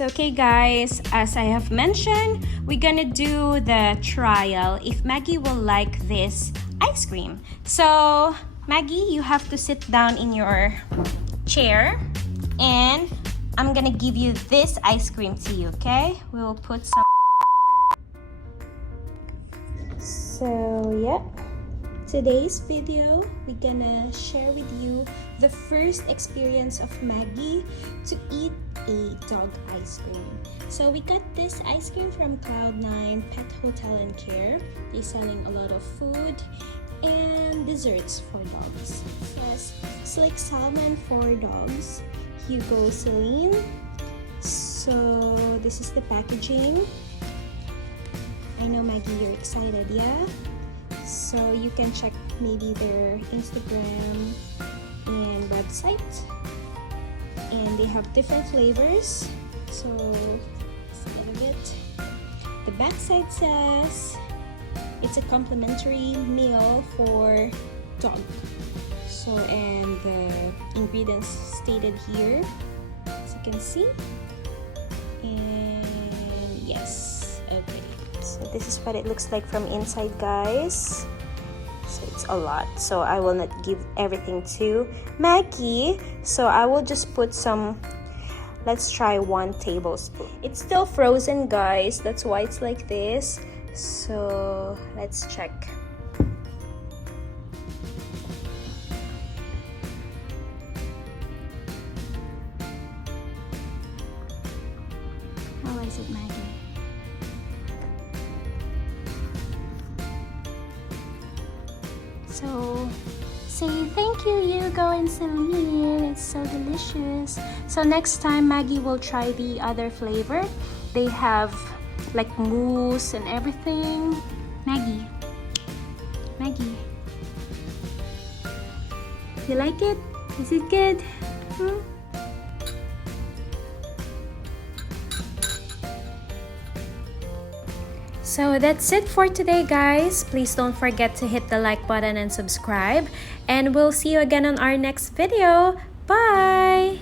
So okay guys, as I have mentioned, we're gonna do the trial if Maggie will like this ice cream. So Maggie, you have to sit down in your chair and I'm gonna give you this ice cream to you, okay? We'll put some. So yeah, today's video, we're gonna share with you the first experience of Maggie to eat a dog ice cream. So we got this ice cream from Cloud9 Pet Hotel and Care. They're selling a lot of food and desserts for dogs. It says slick salmon for dogs, Hugo Celine. So this is the packaging. I know Maggie, you're excited, yeah? So you can check maybe their Instagram and website. And they have different flavors. So let's see a little bit. The back side says it's a complimentary meal for dog. So and the ingredients stated here, as you can see. And yes, okay. So this is what it looks like from inside, guys. So it's a lot, so I will not give everything to Maggie, so I will just put some. Let's try 1 tablespoon. It's still frozen, guys, that's why it's like this. So let's check. How is it, Maggie? So say thank you, Hugo and Celine. It's so delicious. So next time Maggie will try the other flavor. They have like mousse and everything. Maggie, you like it? Is it good? So that's it for today, guys. Please don't forget to hit the like button and subscribe. And we'll see you again on our next video. Bye!